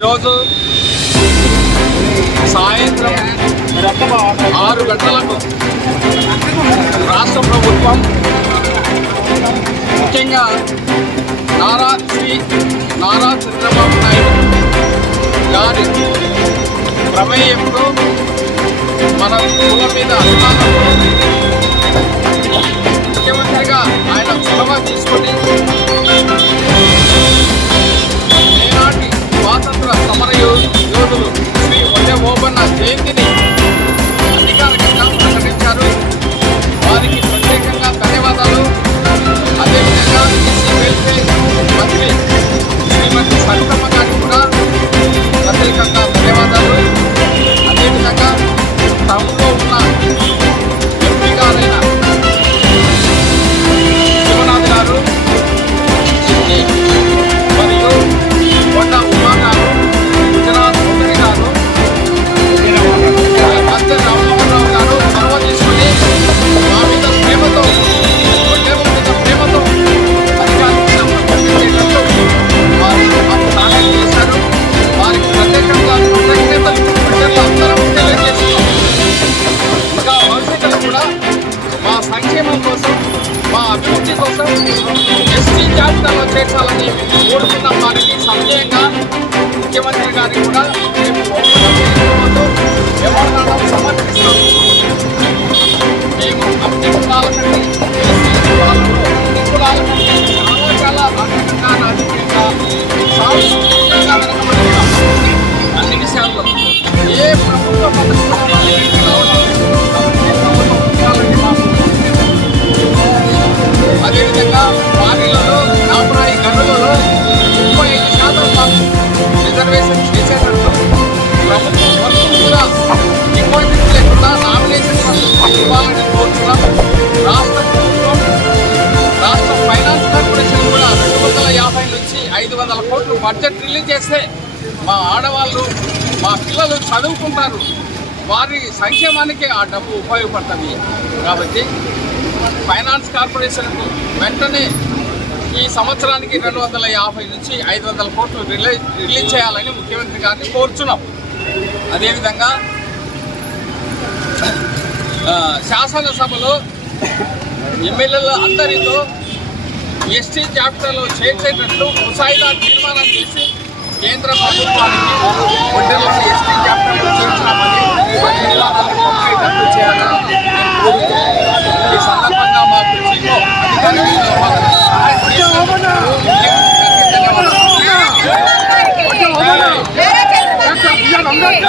ఈరోజు సాయంత్రం ఆరు గంటలకు రాష్ట్ర ప్రభుత్వం ముఖ్యంగా నారా శ్రీ నారా చంద్రబాబు నాయుడు గారి ప్రమేయంతో మన భూమి మీద అభిమానంతో మా సంక్షేమం కోసం మా అభివృద్ధి కోసం ఎస్టీ జాబితాలో చేర్చాలని కోరుకున్న వారికి సమయంగా ముఖ్యమంత్రి గారికి కూడా మేము డిపాజిట్ లేకుండా నామినేషన్ వరకు ఇవ్వాలని కోరుతున్నాం రాష్ట్ర ప్రభుత్వం రాష్ట్ర ఫైనాన్స్ కార్పొరేషన్ కూడా రెండు వందల యాభై నుంచి ఐదు వందల కోట్లు బడ్జెట్ రిలీజ్ చేస్తే మా ఆడవాళ్ళు మా పిల్లలు చదువుకుంటారు వారి సంక్షేమానికి ఆ డబ్బు ఉపయోగపడుతుంది కాబట్టి ఫైనాన్స్ కార్పొరేషన్కు వెంటనే ఈ సంవత్సరానికి రెండు వందల యాభై నుంచి ఐదు వందల కోట్లు రిలీజ్ రిలీజ్ చేయాలని ముఖ్యమంత్రి గారిని కోరుచున్నాం. అదేవిధంగా శాసనసభలో ఎమ్మెల్యేల అందరితో ఎస్టీ జాబితాలో చేర్చేటట్లు ముసాయిదా తీర్మానం చేసి కేంద్ర ప్రభుత్వానికి ఎస్టీ జాబితాలో చేర్చామని ఆ చేయాలని చేతులు